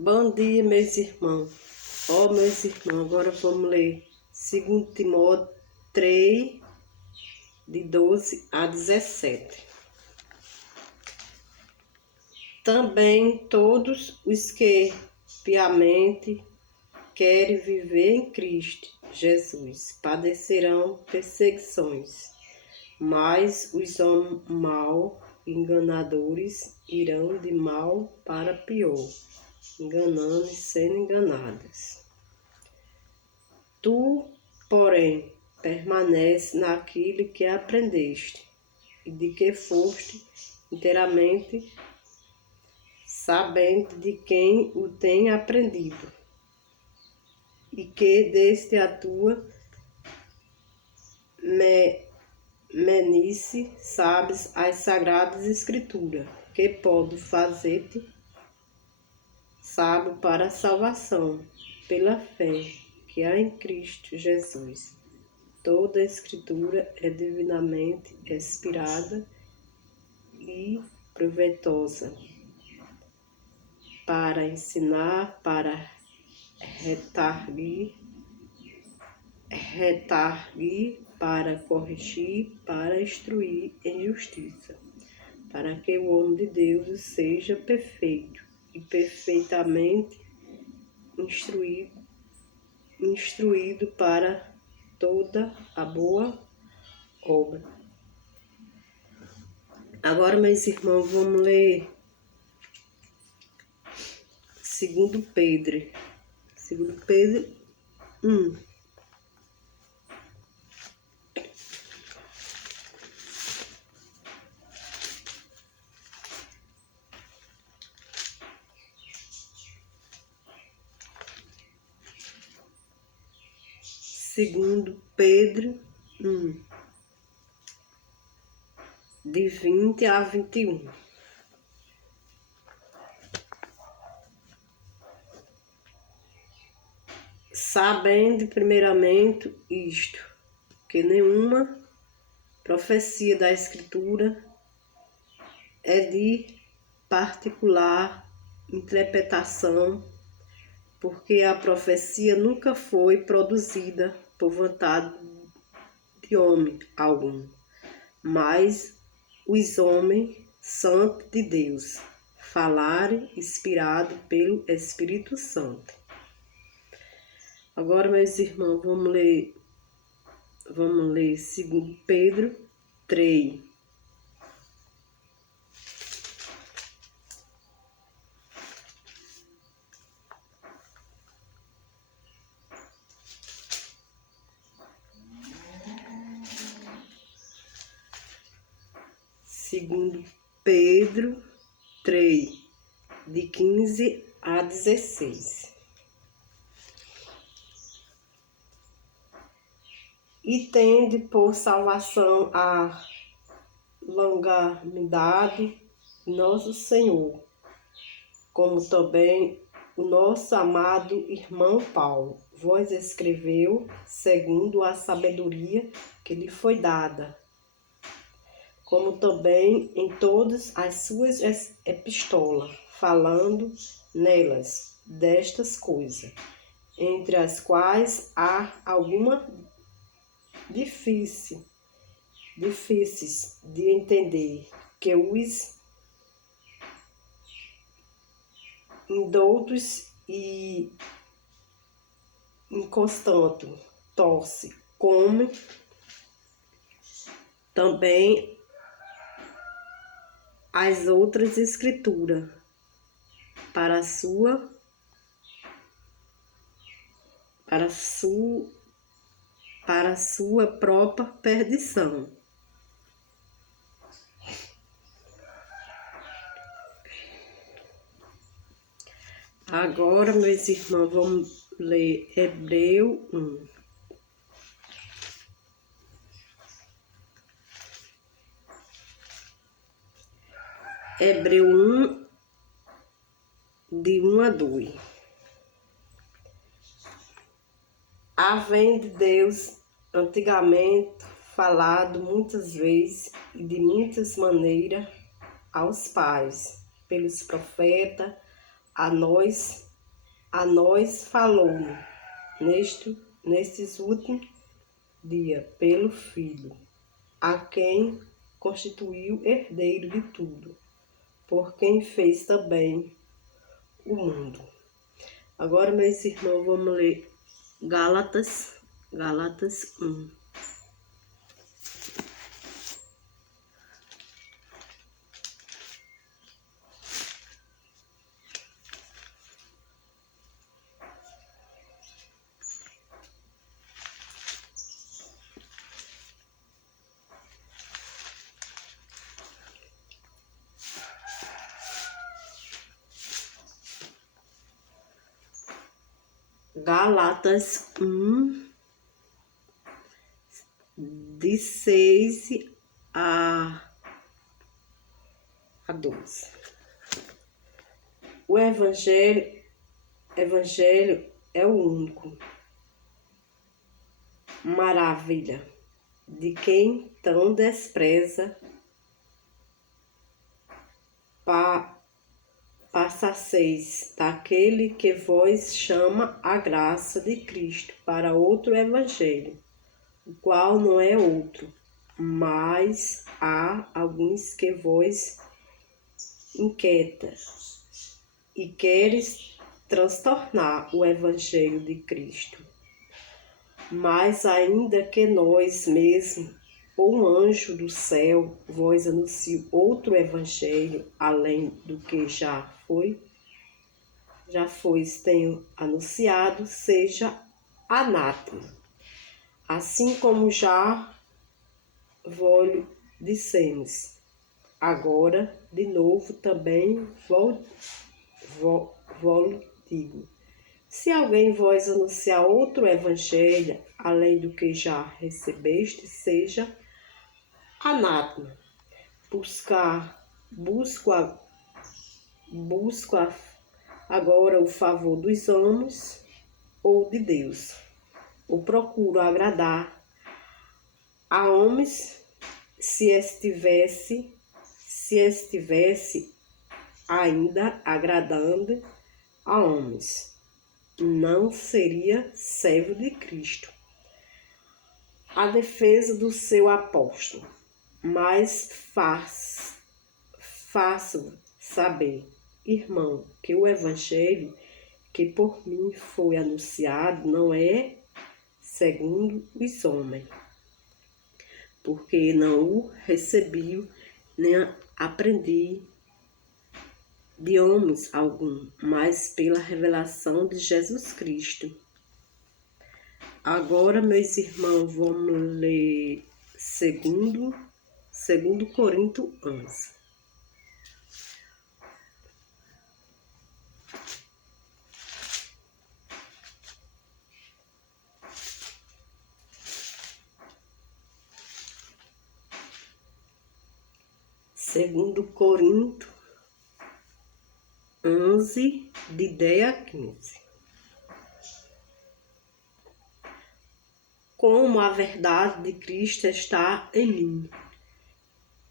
Bom dia, meus irmãos. Meus irmãos, agora vamos ler 2 Timóteo 3, de 12 a 17. Também todos os que piamente querem viver em Cristo Jesus padecerão perseguições, mas os homens mal enganadores irão de mal para pior, enganando e sendo enganadas. Tu, porém, permanece naquilo que aprendeste e de que foste inteiramente sabendo de quem o tem aprendido, e que deste a tua meninice sabes as sagradas escrituras, que pode fazer-te sábio para a salvação, pela fé que há em Cristo Jesus. Toda a escritura é divinamente inspirada e proveitosa para ensinar, para retarguir, para corrigir, para instruir em justiça, para que o homem de Deus seja perfeito e perfeitamente instruído para toda a boa obra. Agora, meus irmãos, vamos ler 2 Pedro 1. Segundo Pedro 1, de 20 a 21. Sabendo primeiramente isto, que nenhuma profecia da Escritura é de particular interpretação, porque a profecia nunca foi produzida por vontade de homem algum, mas os homens santos de Deus falarem inspirado pelo Espírito Santo. Agora, meus irmãos, vamos ler 2 Pedro 3. Segundo Pedro 3, de 15 a 16. E tende por salvação a longanimidade nosso Senhor, como também o nosso amado irmão Paulo vos escreveu segundo a sabedoria que lhe foi dada, como também em todas as suas epístolas, falando nelas destas coisas, entre as quais há alguma difíceis de entender, que os indoutos e inconstantes torce, come também as outras escrituras para sua própria perdição. Agora, meus irmãos, vamos ler Hebreu 1. Hebreu 1, de 1 a 2. Havendo Deus antigamente falado muitas vezes e de muitas maneiras aos pais, pelos profetas, a nós a nós falou nestes últimos dias pelo Filho, a quem constituiu herdeiro de tudo, por quem fez também o mundo. Agora, meus irmãos, vamos ler Gálatas 1. Gálatas 1, de 6 a 12. O Evangelho é o único maravilha de quem tão despreza passaceis daquele que vos chama a graça de Cristo para outro evangelho, o qual não é outro, mas há alguns que vos inquieta e queres transtornar o evangelho de Cristo. Mas ainda que nós mesmos, ou um anjo do céu, vos anuncie outro evangelho, além do que já tenho anunciado, seja anátema. Assim como já vos dissemos, agora de novo também vos digo. Se alguém vos anunciar outro evangelho, além do que já recebeste, seja anátema. Busco agora o favor dos homens ou de Deus. Ou procuro agradar a homens, se estivesse ainda agradando a homens, não seria servo de Cristo. A defesa do seu apóstolo, mas faço saber, irmão, que o evangelho que por mim foi anunciado não é segundo os homens, porque não o recebi nem aprendi de homens algum, mas pela revelação de Jesus Cristo. Agora, meus irmãos, vamos ler 2 Coríntios 11. Segundo Coríntios 11, de 10 a 15. Como a verdade de Cristo está em mim,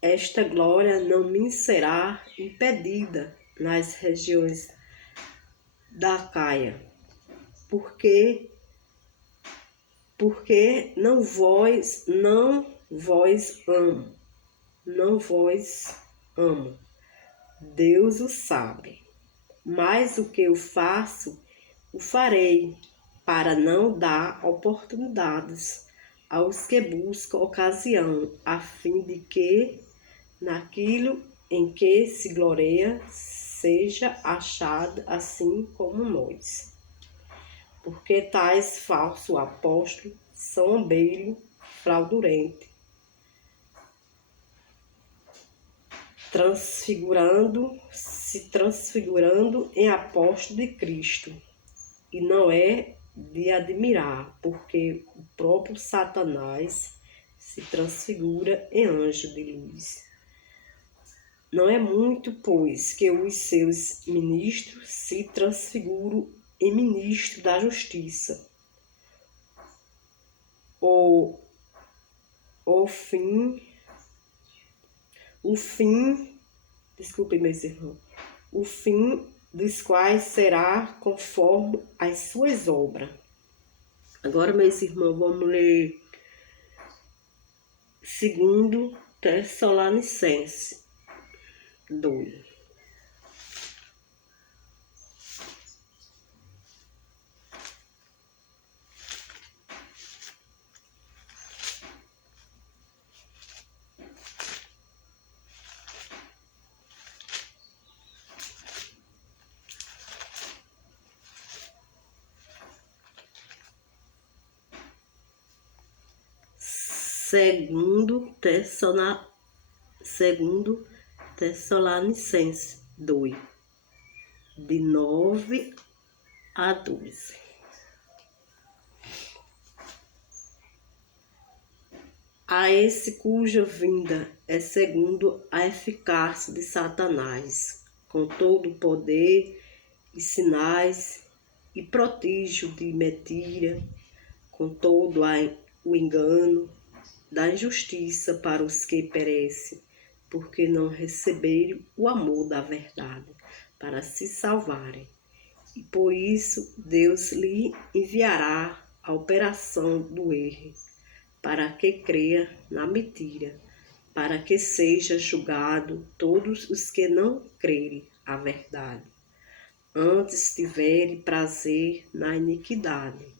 esta glória não me será impedida nas regiões da Caia, porque não vos amo, Deus o sabe. Mas o que eu faço, o farei, para não dar oportunidades aos que buscam ocasião, a fim de que, naquilo em que se gloria, seja achado assim como nós. Porque tais falsos apóstolos são ombelho fraudulento, se transfigurando em apóstolo de Cristo. E não é de admirar, porque o próprio Satanás se transfigura em anjo de luz. Não é muito, pois, que os seus ministros se transfiguram em ministro da justiça. O fim, desculpe, meus irmãos, o fim dos quais será conforme as suas obras. Agora, meus irmãos, vamos ler 2 Tessalonicenses 2. Segundo Tessalonicenses 2, de 9 a 12. A esse cuja vinda é segundo a eficácia de Satanás, com todo o poder e sinais e prodígio de mentira, com todo o engano da injustiça para os que perecem, porque não receberam o amor da verdade para se salvarem. E por isso Deus lhe enviará a operação do erro, para que creia na mentira, para que seja julgado todos os que não crerem a verdade, antes tiverem prazer na iniquidade.